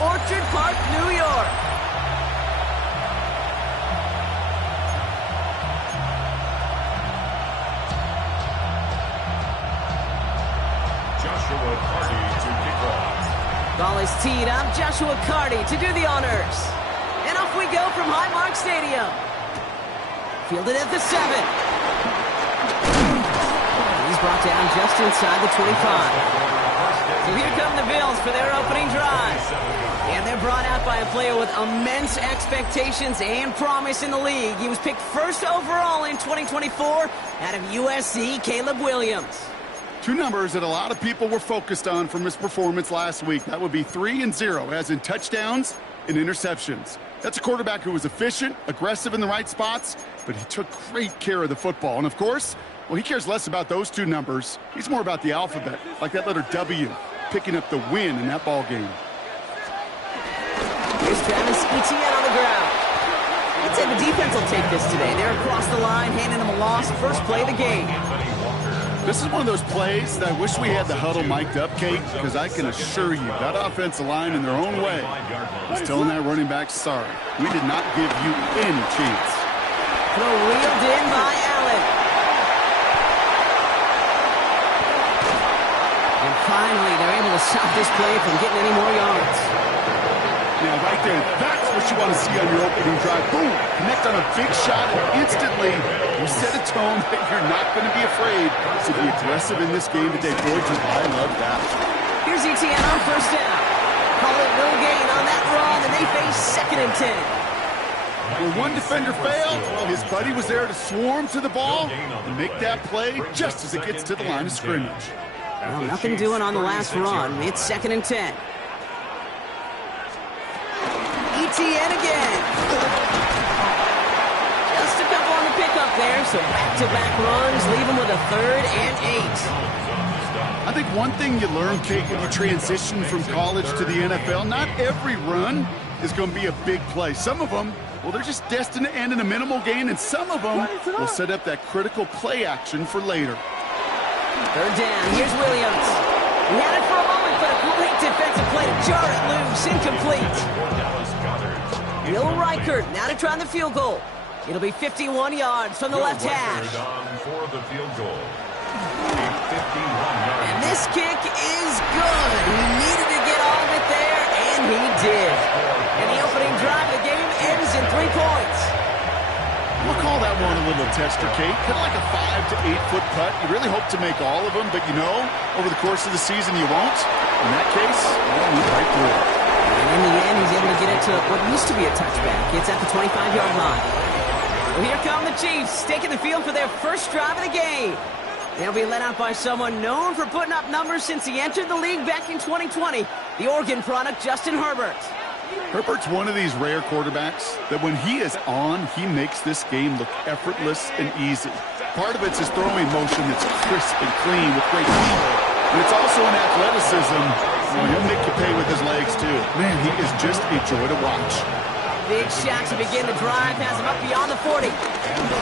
Orchard Park, New York. Joshua Carty to kick off. Ball is teed up. Joshua Carty to do the honors. And off we go from Highmark Stadium. Fielded at the 7. He's brought down just inside the 25. So here come the Bills for their opening drive. And they're brought out by a player with immense expectations and promise in the league. He was picked first overall in 2024 out of USC, Caleb Williams. Two numbers that a lot of people were focused on from his performance last week. That would be 3 and 0, as in touchdowns and interceptions. That's a quarterback who was efficient, aggressive in the right spots, but he took great care of the football. And of course, well, he cares less about those two numbers. He's more about the alphabet, like that letter W, picking up the win in that ball game. Here's Travis Etienne on the ground. I'd say the defense will take this today. They're across the line, handing him a loss. First play of the game. This is one of those plays that I wish we had the huddle mic'd up, Kate, because I can assure you that offensive line in their own way is telling that running back, sorry, we did not give you any chance. Throw reeled in by Allen. And finally, they're able to stop this play from getting any more yards. Yeah, right there, that's what you want to see on your opening drive. Boom! Connect on a big shot, and instantly you set a tone that you're not going to be afraid to be aggressive in this game today. Boy, I love that. Here's Etienne on first down. Call it no gain on that run, and they face 2nd and 10. When one defender failed, well, his buddy was there to swarm to the ball and make that play just as it gets to the line of scrimmage. Well, nothing doing on the last run. It's 2nd and 10. Etienne again. Just a couple on the pickup there, so back-to-back runs leave him with a 3rd and 8. I think one thing you learn, Kate, when you transition from college to the NFL, not every run is going to be a big play. Some of them, well, they're just destined to end in a minimal gain, and some of them will set up that critical play action for later. 3rd down. Here's Williams. He had it for a moment, but a great defensive play to jar it loose. Incomplete. Will Reichert now to try the field goal. It'll be 51 yards from the left hash. For the field goal. And this kick is good. He needed to get all of it there, and he did. And the opening drive of the game ends in 3 points. We'll call that one a little tester, Kate. Kind of like a 5 to 8 foot putt. You really hope to make all of them, but you know, over the course of the season you won't. In that case, well, you right through it. And in the end, he's able to get it to what used to be a touchback. It's at the 25-yard line. Well, here come the Chiefs, taking the field for their first drive of the game. They'll be led out by someone known for putting up numbers since he entered the league back in 2020, the Oregon product, Justin Herbert. Herbert's one of these rare quarterbacks that when he is on, he makes this game look effortless and easy. Part of it's his throwing motion that's crisp and clean with great feet. But it's also an athleticism. Well, he'll make you pay with his legs, too. Man, he is just a joy to watch. Big shot to begin the drive, has him up beyond the 40.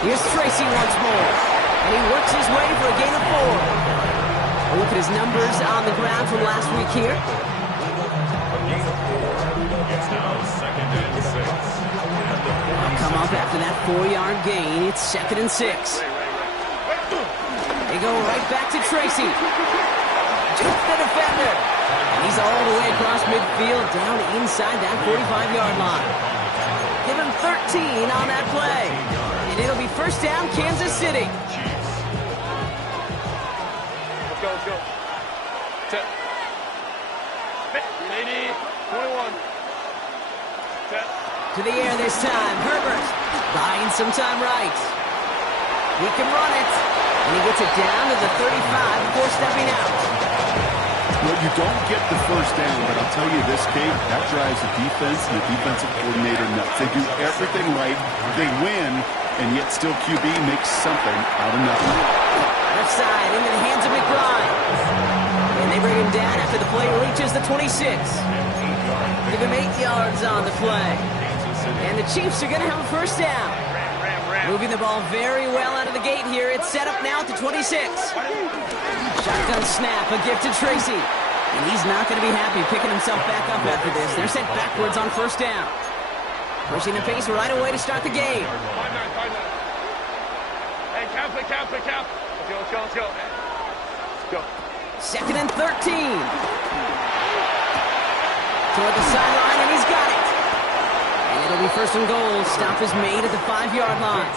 Here's Tracy once more. And he works his way for a gain of 4. A look at his numbers on the ground from last week here. It's now 2nd and 6. They'll come up after that 4-yard gain. It's 2nd and 6. They go right back to Tracy. Juke the defender. And he's all the way across midfield, down inside that 45-yard line. Give him 13 on that play. And it'll be first down, Kansas City. Let's go, let's go. 10. 80, 21. 10. To the air this time. Herbert buying some time right. He can run it. And he gets it down to the 35 before stepping out. Well, you don't get the first down, but I'll tell you this, Kate, that drives the defense and the defensive coordinator nuts. They do everything right. They win, and yet still QB makes something out of nothing. Left side into the hands of McBride. And they bring him down after the play reaches the 26. Give him 8 yards on the play. And the Chiefs are going to have a first down. Moving the ball very well out of the gate here. It's set up now at the 26. Shotgun snap, a gift to Tracy. And he's not going to be happy picking himself back up after this. They're sent backwards on first down. Pushing the pace right away to start the game. 5-9. Hey, count. Let's go. Second and 13. Toward the sideline, and he's got it. And it'll be first and goal. Stop is made at the 5-yard line.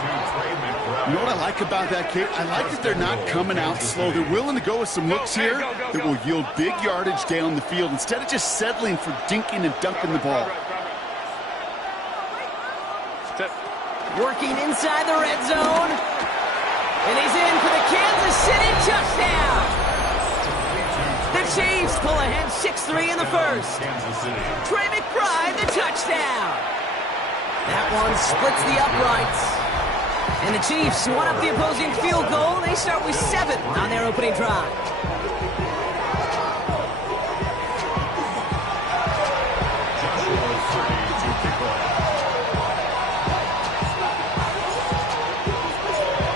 You know what I like about that, Kate? I like that they're not coming out slow. They're willing to go with some looks here that will yield big yardage down the field instead of just settling for dinking and dunking the ball. Working inside the red zone. And he's in for the Kansas City touchdown. The Chiefs pull ahead 6-3 in the first. Trey McBride, the touchdown. That one splits the uprights. And the Chiefs one up the opposing field goal. They start with 7 on their opening drive.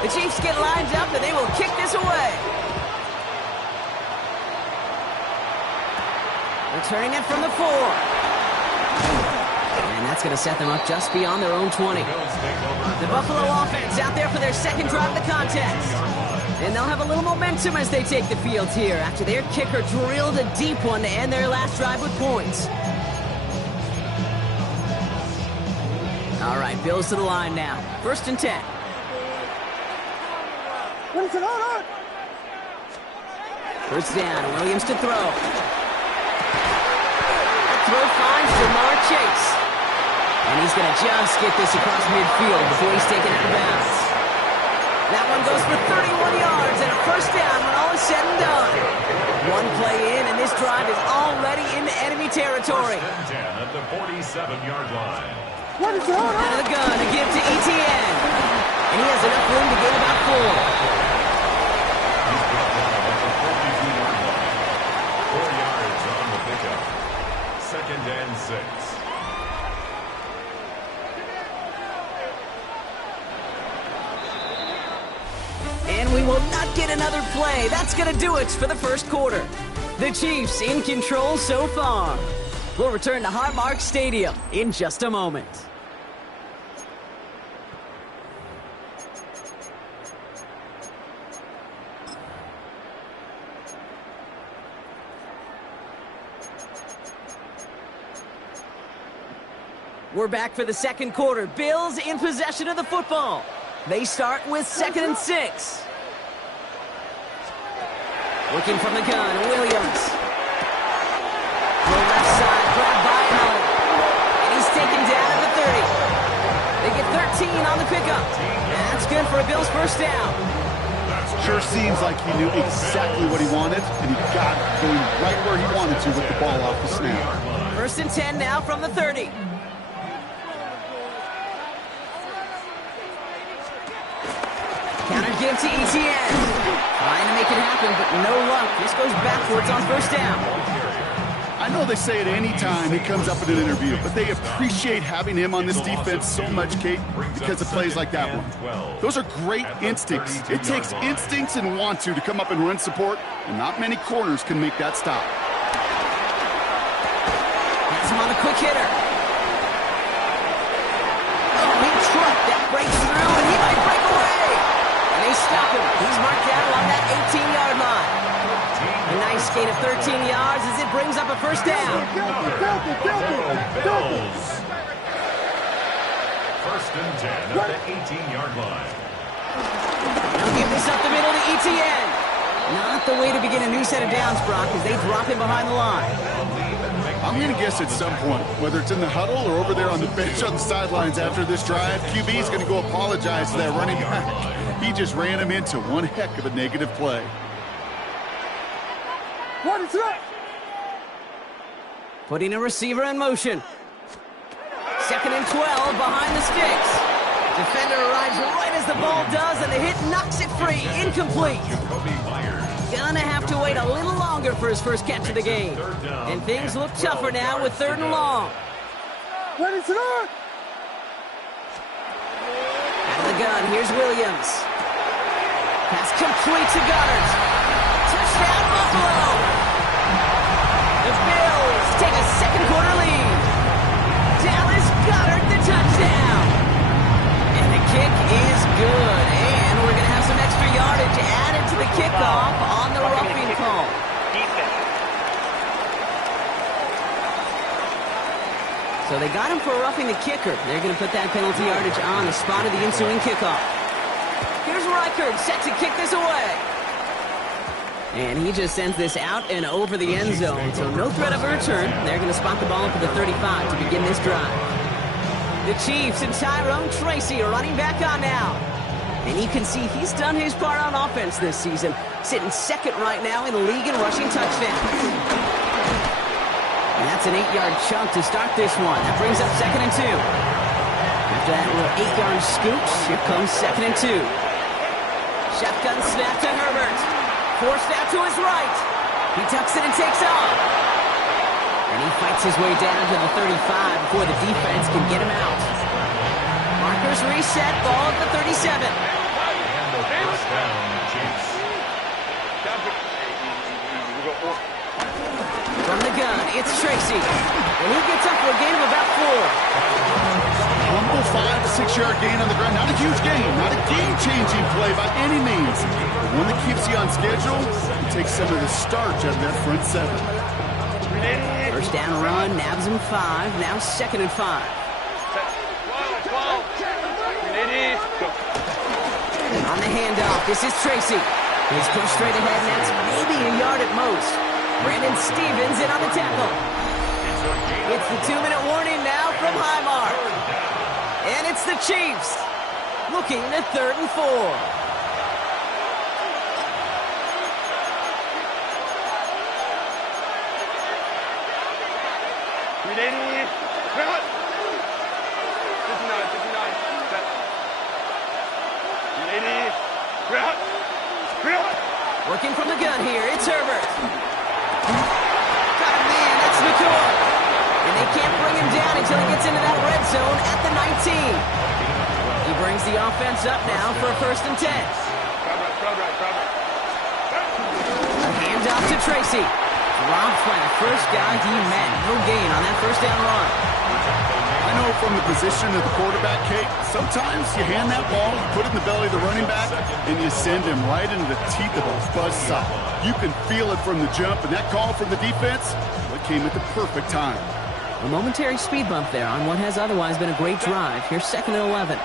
The Chiefs get lined up and they will kick this away. Returning it from the 4. And that's going to set them up just beyond their own 20. The Buffalo offense out there for their second drive of the contest. And they'll have a little momentum as they take the field here after their kicker drilled a deep one to end their last drive with points. All right, Bills to the line now. First and 10. First down, Williams to throw. Throw finds Jamar Chase. And he's going to just get this across midfield before he's taken out of bounds. That one goes for 31 yards and a first down when all is said and done. One play in, and this drive is already into enemy territory. First and 10 at the 47-yard line. Out of the gun to give to Etienne. And he has enough room to gain about 4. He's brought down at the 42-yard line. 4 yards on the pickup. Second and 6. And we will not get another play. That's going to do it for the first quarter. The Chiefs in control so far. We'll return to Highmark Stadium in just a moment. We're back for the second quarter. Bills in possession of the football. They start with 2nd and 6. Looking from the gun, Williams. Throw left side, grabbed by Allen. And he's taken down at the 30. They get 13 on the pickup. And that's good for a Bills first down. Sure seems like he knew exactly what he wanted, and he got going right where he wanted to with the ball off the snap. First and 10 now from the 30. Counter give to Etienne. Trying to make it happen, but no luck. This goes backwards on first down. I know they say it any time he comes up in an interview, but they appreciate having him on this defense so much, Kate, because of plays like that one. Those are great instincts. It takes instincts and want to come up and run support, and not many corners can make that stop. Has him on the quick hitter. Oh, he trucked. That breaks through, and he might break away. And they stop him. He's marked down along that 18-yard line. A nice gain of 13 yards as it brings up a first down. Bills. First and 10 at the 18-yard line. They'll give this up the middle to Etienne. Not the way to begin a new set of downs, Brock, as they drop him behind the line. I'm going to guess at some point, whether it's in the huddle or over there on the bench on the sidelines after this drive, QB is going to go apologize to that running back. He just ran him into one heck of a negative play. Putting a receiver in motion. 2nd and 12 behind the sticks. Defender arrives right as the ball does, and the hit knocks it free. Incomplete. Gonna have to wait a little longer for his first catch of the game. And things look tougher now with 3rd and long. Out of the gun, here's Williams. Pass complete to Goddard. Touchdown, Buffalo! second quarter lead. Dallas Goedert, the touchdown. And the kick is good. And we're going to have some extra yardage added to the kickoff on the roughing call. So they got him for roughing the kicker. They're going to put that penalty yardage on the spot of the ensuing kickoff. Here's Reichard set to kick this away. And he just sends this out and over the end zone. So no threat of a return. They're going to spot the ball for the 35 to begin this drive. The Chiefs and Tyrone Tracy are running back on now. And you can see he's done his part on offense this season. Sitting second right now in the league in rushing touchdowns. And that's an 8-yard chunk to start this one. That brings up 2nd and 2. After that little 8-yard scooch, here comes 2nd and 2. Shotgun snap to Herbert. Forced out to his right. He tucks it and takes off. And he fights his way down to the 35 before the defense can get him out. Markers reset, ball at the 37. And the first down, Chiefs. From the gun, it's Tracy. And he gets up for a gain of about 4. Humble 5 to 6 yard gain on the ground. Not a huge gain, not a game-changing play by any means. But one that keeps you on schedule and takes some of the starch out of that front 7. First down run, nabs him 5. Now 2nd and 5. On the handoff, this is Tracy. He's pushed straight ahead, and that's maybe a yard at most. Brandon Stevens in on the tackle. It's the 2-minute warning now from Highmark. And it's the Chiefs looking at 3rd and 4. Working from the gun here, it's Herbert. Got a man, that's McCoy. And they can't bring him down until he gets into that red zone at the 19. He brings the offense up now for a 1st and 10. A handoff to Tracy. Dropped by the first guy he met. No gain on that 1st down run. I know from the position of the quarterback, Kate, sometimes you hand that ball, put it in the belly of the running back, and you send him right into the teeth of a buzzsaw. You can feel it from the jump, and that call from the defense, well, it came at the perfect time. A momentary speed bump there on what has otherwise been a great drive. Here's 2nd and 11.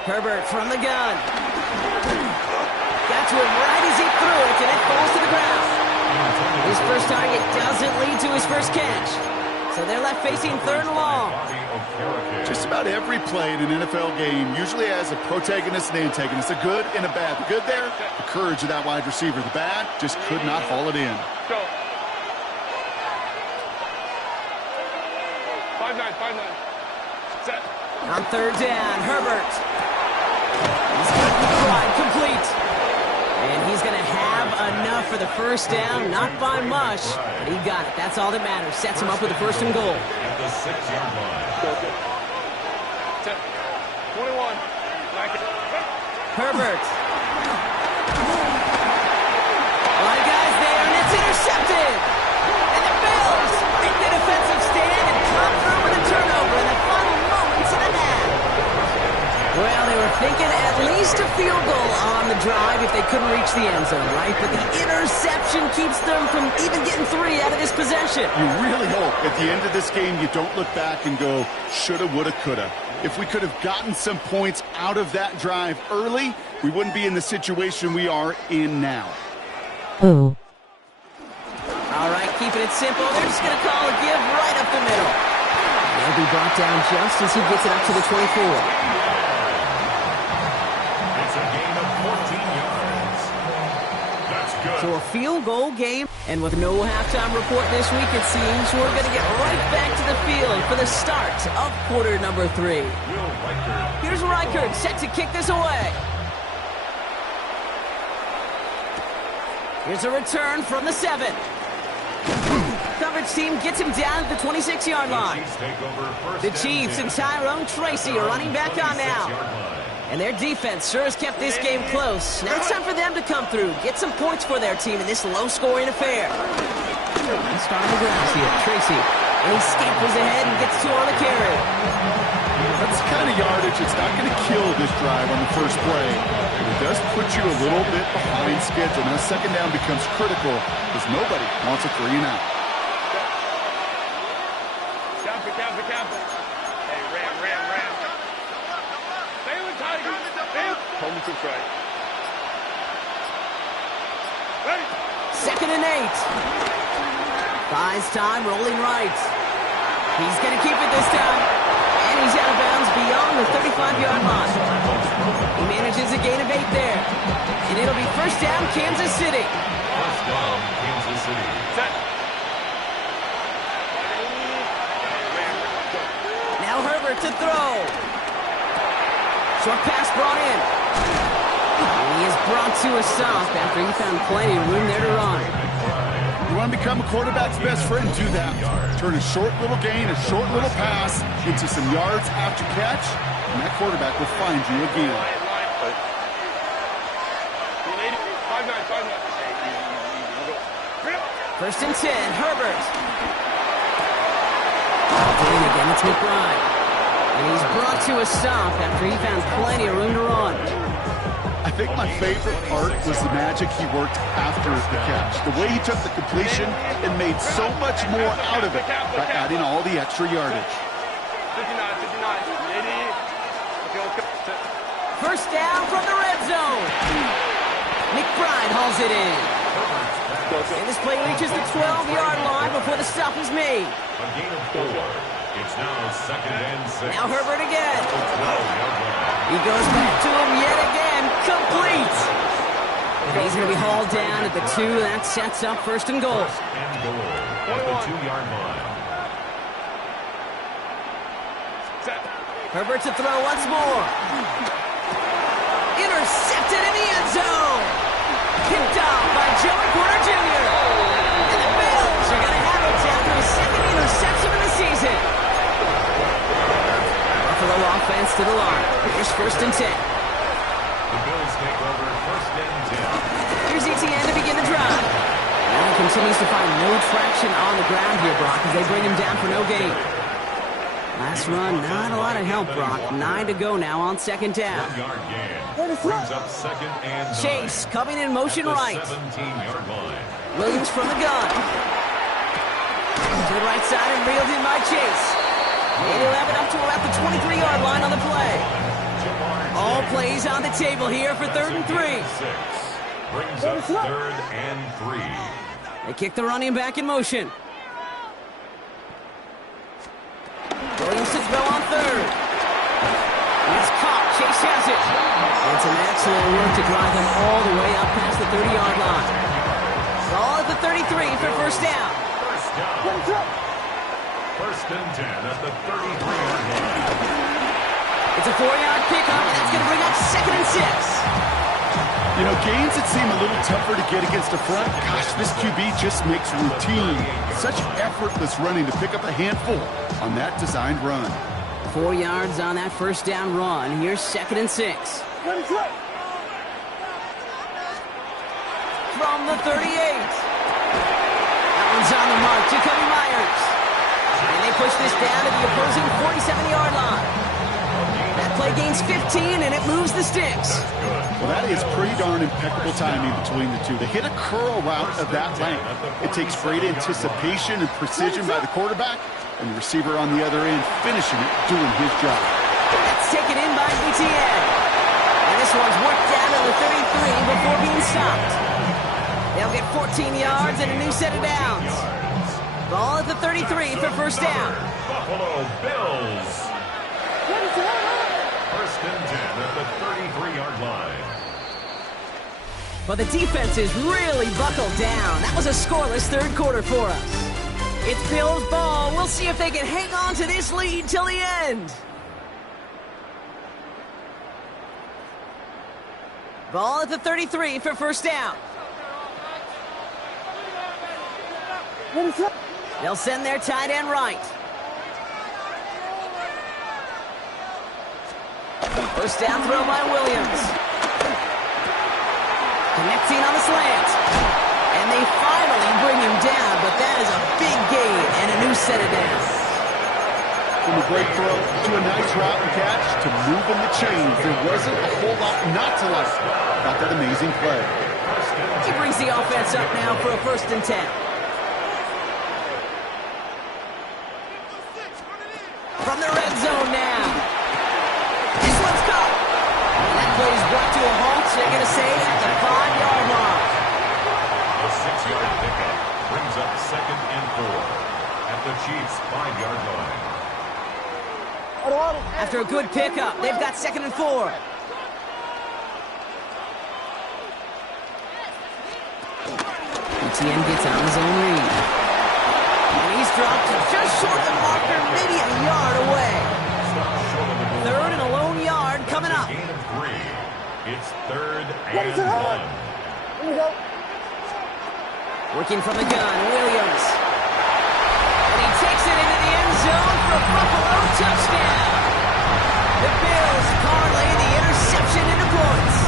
Herbert from the gun. Got to him right as he threw it, and it falls to the ground. His first target doesn't lead to his first catch. So they're left facing 3rd and long. Just about every play in an NFL game usually has a protagonist and antagonist, a good and a bad. The good there, the courage of that wide receiver. The bad, just could not haul it in. Go. 5-9. Set. On 3rd down, Herbert. He's got the ride complete. And he's going to have enough for the 1st down. Not by much, but he got it. That's all that matters. Sets him up with a 1st and goal. At the 6-yard line. 21. Herbert. A lot of guys there, and it's intercepted. And the Bills make the defensive stand and come through with a turnover in the final moments of the half. Well, they were thinking at least a field goal on the drive if they couldn't reach the end zone, right? But the interception keeps them from even getting 3 out of this possession. You really hope at the end of this game you don't look back and go, shoulda, woulda, coulda. If we could have gotten some points out of that drive early, we wouldn't be in the situation we are in now. All right, keeping it simple. They're just going to call a give right up the middle. They'll be brought down just as he gets it up to the 24. So a field goal game, and with no halftime report this week, it seems we're going to get right back to the field for the start of quarter number 3. Here's Reichard set to kick this away. Here's a return from the 7. coverage team gets him down at the 26-yard line. The Chiefs and Tyrone Tracy are running back on now. And their defense sure has kept this game close. Now it's time for them to come through, get some points for their team in this low-scoring affair. Let's start on the grass here. Tracy, and he scampers ahead and gets 2 on the carry. That's the kind of yardage it's not going to kill this drive on the first play. It does put you a little bit behind schedule. Now second down becomes critical because nobody wants a 3 and out. Camp. Hey, Ram. Stay with Tiger. Home to try. Ready. 2nd and 8. Buys time, rolling right. He's going to keep it this time. And he's out of bounds beyond the 35-yard line. He manages a gain of 8 there. And it'll be first down, Kansas City. First down, Kansas City. Set. Now Herbert to throw. Short pass brought in. And he is brought to a stop after he found plenty of room there to run. You want to become a quarterback's best friend, do that. Turn a short little gain, a short little pass into some yards after catch, and that quarterback will find you again. 5-9. 1st and 10, Herbert. And again, it's McBride. And he's brought to a stop after he found plenty of room to run. I think my favorite part was the magic he worked after the catch. The way he took the completion and made so much more out of it by adding all the extra yardage. 59. First down from the red zone. McBride hauls it in. And this play reaches the 12-yard line before the stop is made. A gain of 4. It's now 2nd and 6. Now Herbert again. 12-yard line. He goes back to him yet again. Complete. And he's going to be hauled down at the 2. That sets up 1st and goal. First and goal at the 2-yard line. Set. Herbert to throw once more. Intercepted in the end zone. Picked off by Joey Porter Jr. And the Bills are going to have it after his 2nd interception of the season. Buffalo offense to the line. Here's 1st and 10. The Bills take over 1st and 10. Here's ETN to begin the drive. Now he continues to find no traction on the ground here, Brock, as they bring him down for no gain. Last run, not a lot of help, Brock. 9 to go now on 2nd down. 1-yard gain. Brings up 2nd and 9. Chase coming in motion at the right. 17-yard line. Williams from the gun. To the right side and reeled in by Chase. And he'll have it up to about the 23-yard line on the play. All plays on the table here for 3rd and 3. Brings up 3rd and 3. They kick the running back in motion. Williams to throw on 3rd. And it's caught. Chase has it. It's an excellent work to drive them all the way up past the 30-yard line. Ball at the 33 for first down. First down. 1st and 10 at the 33-yard line. It's a 4-yard pickup, and that's going to bring up 2nd and 6. You know, gains that seem a little tougher to get against a front, gosh, this QB just makes routine. Such effortless running to pick up a handful on that designed run. 4 yards on that first down run. Here's 2nd and 6. From the 38. That one's on the mark. Jacoby Myers. And they push this down to the opposing 47-yard line. That play gains 15, and it moves the sticks. Well, that is pretty darn impeccable timing between the two. They hit a curl route of that length. It takes great anticipation and precision by the quarterback, and the receiver on the other end finishing it, doing his job. That's taken in by ETN. And this one's worked down to the 33 before being stopped. They'll get 14 yards and a new set of downs. Ball at the 33 for first down. Buffalo Bills. 1st and 10 at the 33-yard line. But the defense is really buckled down. That was a scoreless 3rd quarter for us. It's Bills ball. We'll see if they can hang on to this lead till the end. Ball at the 33 for first down. They'll send their tight end right. First down throw by Williams. Connecting on the slant. And they finally bring him down, but that is a big gain and a new set of downs. From a great throw to a nice route and catch to moving the chains. There wasn't a whole lot not to like about that amazing play. He brings the offense up now for a 1st and 10. From the red zone now. This one's caught. And that play is brought to a halt. They're going to say at the 5-yard line. A 6-yard pickup brings up 2nd and 4 at the Chiefs' 5-yard line. After a good pickup, they've got 2nd and 4. ETN gets on his own read. And he's dropped just short of the marker, maybe a yard away. 3rd and a lone yard coming up. Gain of 3. It's 3rd and 1. Working from the gun, Williams. And he takes it into the end zone for a Buffalo touchdown. The Bills parlay the interception into points.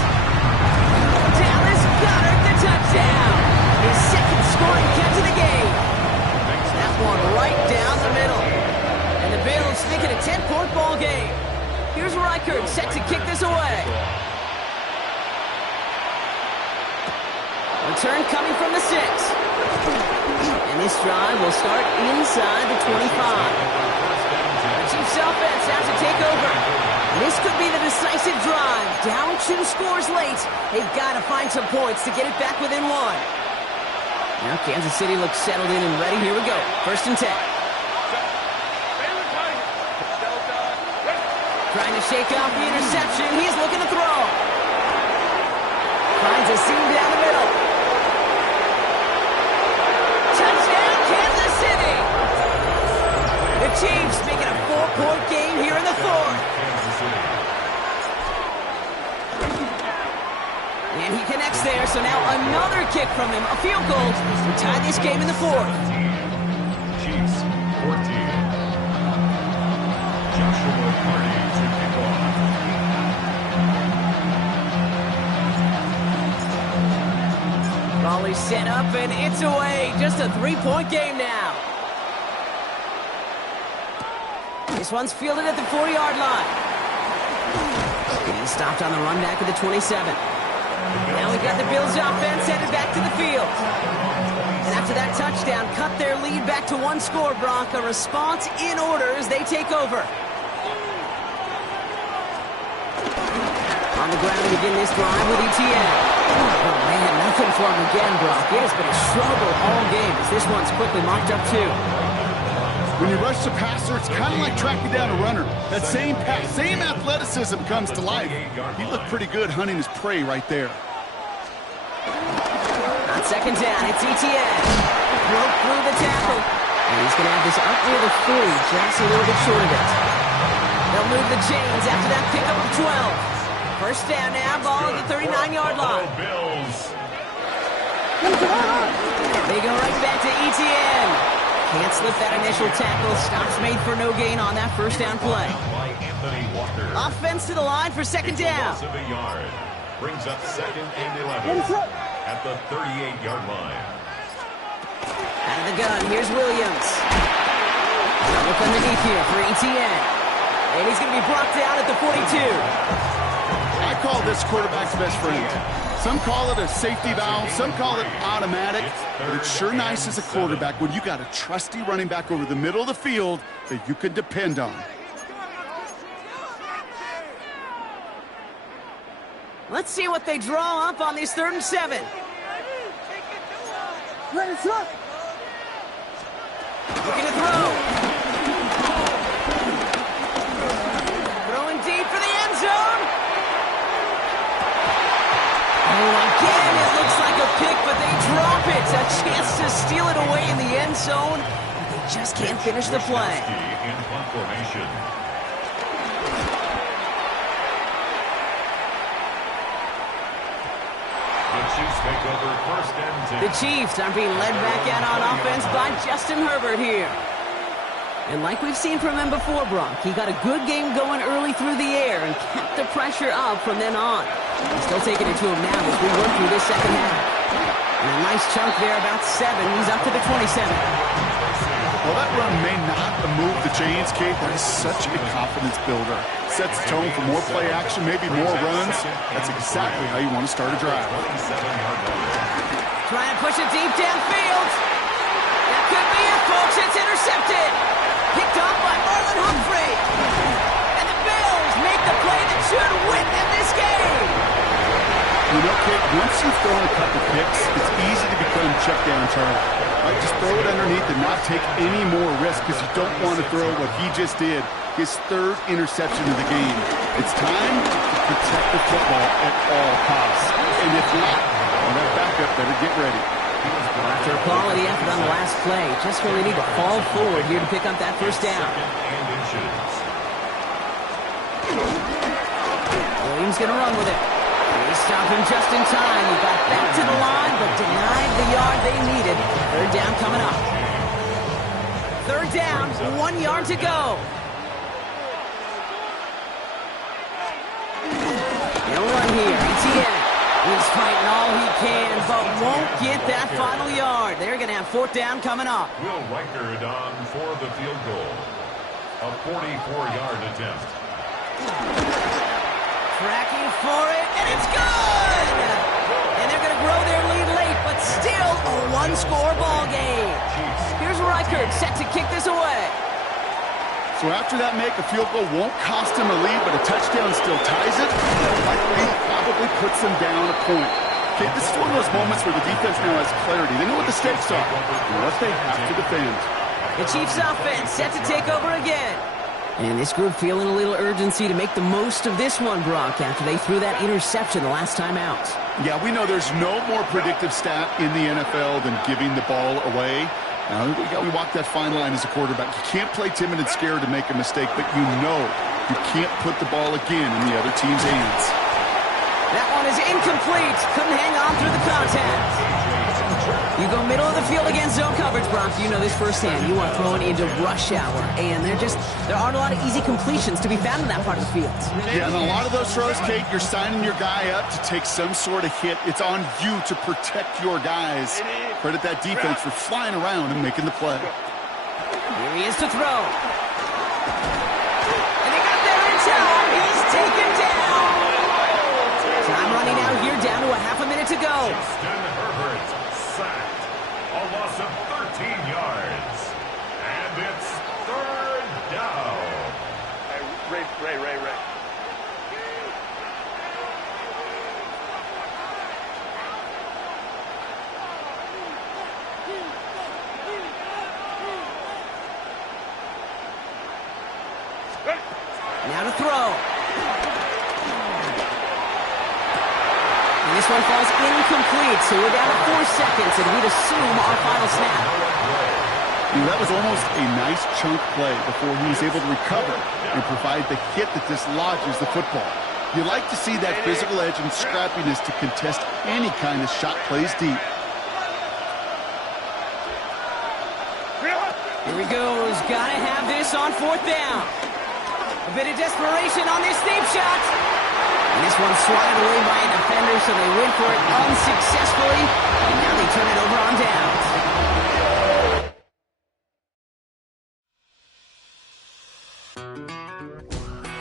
Dallas Goedert the touchdown. His 2nd scoring catch of the game. That one right down the middle. And the Bills think it a 10-point ball game. Here's Reichert set to kick this away. Return coming from the 6. And this drive will start inside the 25. The Chiefs offense has to take over. This could be the decisive drive. Down 2 scores late. They've got to find some points to get it back within 1. Now Kansas City looks settled in and ready. Here we go. 1st and 10. Trying to shake off the interception. He's looking to throw. Finds a seam down the middle. Touchdown, Kansas City! The Chiefs making a 4-point game here in the 4th. And he connects there, so now another kick from him. A field goal to tie this game in the 4th. Chiefs 14. Joshua Carney to kick off. Volley set up and it's away. Just a 3-point game now. This one's fielded at the 40-yard line. Getting stopped on the run back at the 27. Now we got the Bills offense headed back to the field. And after that touchdown, cut their lead back to 1 score, Brock. A response in order as they take over. On the ground to begin this drive with ETN. Oh, man, nothing for him again, Brock. It has been a struggle all game as this one's quickly marked up too. When you rush the passer, it's kind of like tracking down a runner. That same pass, same athleticism comes to life. He looked pretty good hunting his prey right there. On 2nd down, it's ETN. Broke through the tackle. And he's going to have this up near the 40, just a little bit short of it. They'll move the chains after that pickup of 12. First down now, ball at the 39-yard line. They go right back to ETN. Can't slip that initial tackle. Stops made for no gain on that first down play. Offense to the line for 2nd down. Brings up 2nd and 11 at the 38-yard line. Out of the gun, here's Williams. Look underneath here for ETN. And he's going to be brought down at the 42. I call this quarterback's best friend. Some call it a safety valve, some call it automatic, but it's sure nice as a quarterback when you got a trusty running back over the middle of the field that you can depend on. Let's see what they draw up on this 3rd and 7. Looking to throw. Throwing deep for the end zone. Oh, again, it looks like a pick, but they drop it. A chance to steal it away in the end zone, but they just can't finish the play. In punt formation. The Chiefs take over 1st and 10. The Chiefs are being led back out on offense by Justin Herbert here. And like we've seen from him before, Brock, he got a good game going early through the air and kept the pressure up from then on. He's still taking it to him now as we work through this second half. And a nice chunk there, about 7. He's up to the 27. Well, that run may not move the chains, Kate. That is such a confidence builder. Sets the tone for more play action, maybe more runs. That's exactly how you want to start a drive. Trying to push it deep downfield. That could be it, folks. It's intercepted. Picked off by Marlon Humphrey. And the Bills make the play that should win them this game. You know, Kate, once you've thrown a couple picks, it's easy to become check down target. Right, just throw it underneath and not take any more risk because you don't want to throw what he just did, his 3rd interception of the game. It's time to protect the football at all costs. And if not, well, that backup better get ready. After a quality effort on the last play, just really need to fall forward here to pick up that 1st down. Williams going to run with it. They stop him just in time. He got back to the line, but denied the yard they needed. 3rd down coming up. 3rd down, 1 yard to go. They'll run here. ETN. He's fighting all he can, but won't get that final yard. They're going to have 4th down coming up. Will Reichard on for the field goal. A 44-yard attempt. Tracking for it, and it's good! And they're going to grow their lead late, but still a 1-score ball game. Here's Reichard set to kick this away. So after that make, a field goal won't cost him a lead, but a touchdown still ties it. Likely probably puts them down a point. Okay, this is one of those moments where the defense now has clarity. They know what the stakes are and what they have to defend. The Chiefs offense set to take over again. And this group feeling a little urgency to make the most of this one, Brock, after they threw that interception the last time out. Yeah, we know there's no more predictive stat in the NFL than giving the ball away. Now, we walk that fine line as a quarterback. You can't play timid and scared to make a mistake, but you know you can't put the ball again in the other team's hands. That one is incomplete. Couldn't hang on through the contact. You go middle of the field against zone coverage, Brock. You know this firsthand. You are throwing into rush hour, and there aren't a lot of easy completions to be found in that part of the field. Yeah, and a lot of those throws, Kate, you're signing your guy up to take some sort of hit. It's on you to protect your guys. Credit that defense for flying around and making the play. Here he is to throw. And they got there in time. He's taken down. Time running out here, down to a half a minute to go. Justin Herbert sacked. A loss of 13 yards. And it's 3rd down. Hey, Ray. Now to throw. And this one falls incomplete, so we're down to 4 seconds, and we'd assume our final snap. That was almost a nice chunk play before he was able to recover and provide the hit that dislodges the football. You like to see that physical edge and scrappiness to contest any kind of shot plays deep. Here he goes. Gotta have this on 4th down. A bit of desperation on this deep shot. And this one's swatted away by a defender, so they win for it unsuccessfully. And